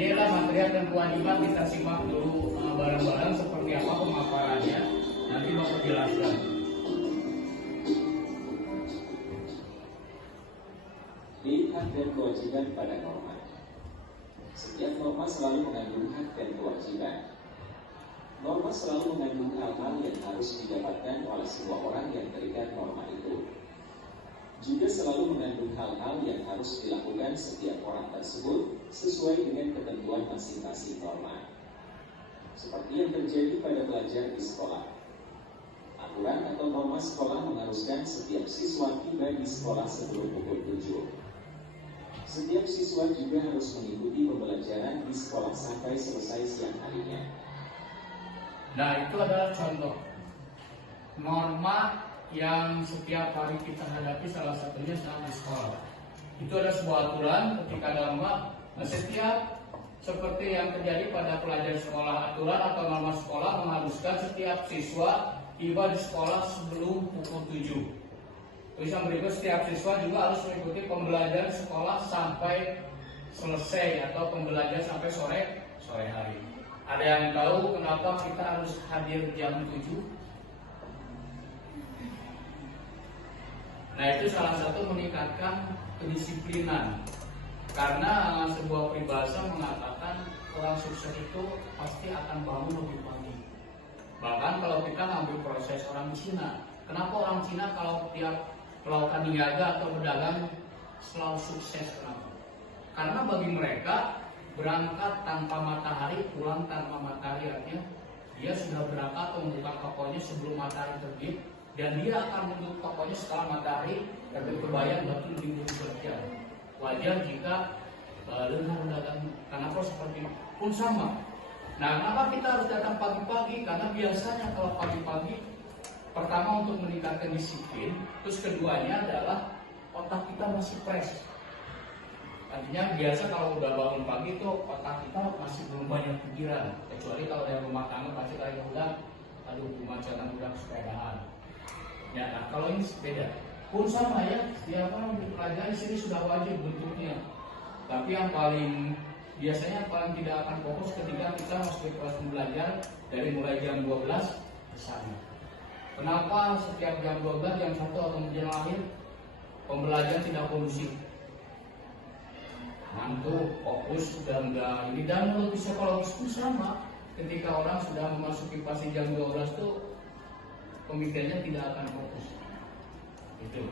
ini adalah material dan kewajiban. Kita simak dulu bareng-bareng seperti apa pemaparannya. Nanti Bapak jelaskan. Di hak dan kewajiban pada norma. Setiap norma selalu mengandung hak dan kewajiban. Norma selalu mengandung hal-hal yang harus didapatkan oleh semua orang yang terikat norma itu. Juga selalu mengandung hal-hal yang harus dilakukan setiap orang tersebut sesuai dengan ketentuan masing-masing norma. Seperti yang terjadi pada pelajar di sekolah. Aturan atau norma sekolah mengharuskan setiap siswa tiba di sekolah sebelum pukul 7. Setiap siswa juga harus mengikuti pembelajaran di sekolah sampai selesai siang harinya. Nah, itu adalah contoh norma yang setiap hari kita hadapi, salah satunya saat di sekolah. Itu ada sebuah aturan ketika norma setiap seperti yang terjadi pada pelajar sekolah. Aturan atau norma sekolah mengharuskan setiap siswa tiba di sekolah sebelum pukul 7. Terus yang berikut, setiap siswa juga harus mengikuti pembelajaran sekolah sampai selesai atau pembelajaran sampai sore hari. Ada yang tahu kenapa kita harus hadir jam 7? Nah, itu salah satu meningkatkan kedisiplinan. Karena sebuah peribahasa mengatakan orang sukses itu pasti akan bangun lebih pagi. Bahkan kalau kita ngambil proses orang Cina, kenapa orang Cina kalau tiap melakukan niaga atau berdagang selalu sukses? Kenapa? Karena bagi mereka berangkat tanpa matahari, pulang tanpa matahari, artinya dia sudah berangkat atau membuka tokonya sebelum matahari terbit, dan dia akan menutup tokonya setelah matahari terbit. Kebayang berarti lebih bekerja. Wajar jika lengan berdagang. Kenapa seperti itu? Pun sama. Nah, kenapa kita harus datang pagi-pagi? Karena biasanya kalau pagi-pagi, pertama untuk meningkatkan disiplin, terus keduanya adalah otak kita masih fresh. Artinya biasa kalau udah bangun pagi itu otak kita masih belum banyak pikiran. Kecuali kalau dari rumah tangga pasti kayak udah, aduh kemacetan udah sepedaan. Ya, nah kalau ini beda. Pun sama ya, setiap orang dipelajari sini sudah wajib bentuknya. Tapi yang paling biasanya paling tidak akan fokus ketika kita masuk ke kelas belajar dari mulai jam 12 ke sana. Kenapa setiap jam 12 jam 1 atau menjelang akhir pembelajaran tidak kondusif? Ngantuk, fokus, dan enggak ini. Dan menurut psikologis pun sama. Ketika orang sudah memasuki fase jam 12 itu pemikirannya tidak akan fokus. Itu.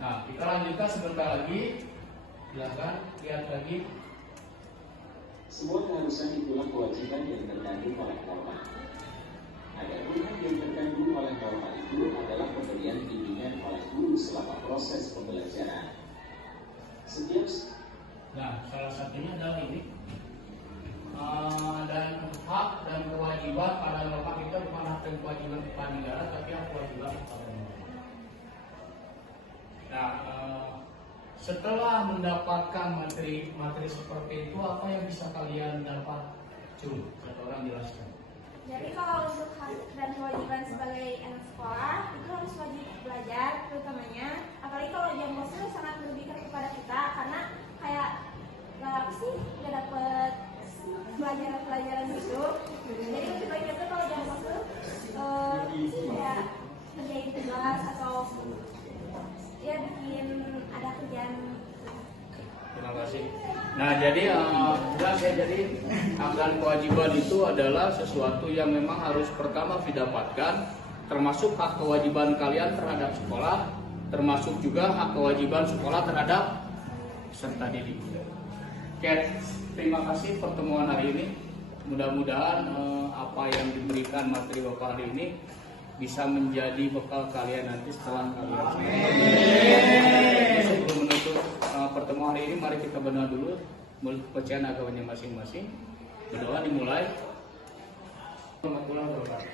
Nah, kita lanjutkan sebentar lagi. Silakan lihat lagi. Semua keharusan itulah kewajiban yang terkandung oleh norma. Adapun yang terkandung oleh norma itu adalah pemberian bimbingan oleh guru selama proses pembelajaran. Nah, salah satunya adalah ini. Dan hak dan kewajiban pada norma kita bukan hak dan kewajiban kepada negara, tapi hak kewajiban kepada norma. Nah, setelah mendapatkan materi seperti itu, apa yang bisa kalian dapat? Satu orang jelaskan. Jadi kalau untuk hak dan kewajiban sebagai anak sekolah itu harus wajib belajar, terutamanya apalagi kalau jam kosong sangat merugikan kepada kita karena kayak nggak dapet pelajaran itu. Jadi lebih baik itu kalau jam kosong ya kerjain tugas atau ya bikin ada kerjaan. Terima kasih. Nah, jadi jelas ya, jadi hak dan kewajiban itu adalah sesuatu yang memang harus pertama didapatkan, termasuk hak kewajiban kalian terhadap sekolah, termasuk juga hak kewajiban sekolah terhadap peserta didik. Oke, terima kasih pertemuan hari ini. Mudah-mudahan apa yang diberikan materi Bapak hari ini bisa menjadi bekal kalian nanti setelah kalian. Sebelum menutup pertemuan hari ini, mari kita berdoa dulu menurut kepercayaan agamanya masing-masing. Berdoa dimulai. Warahmatullahi wabarakatuh.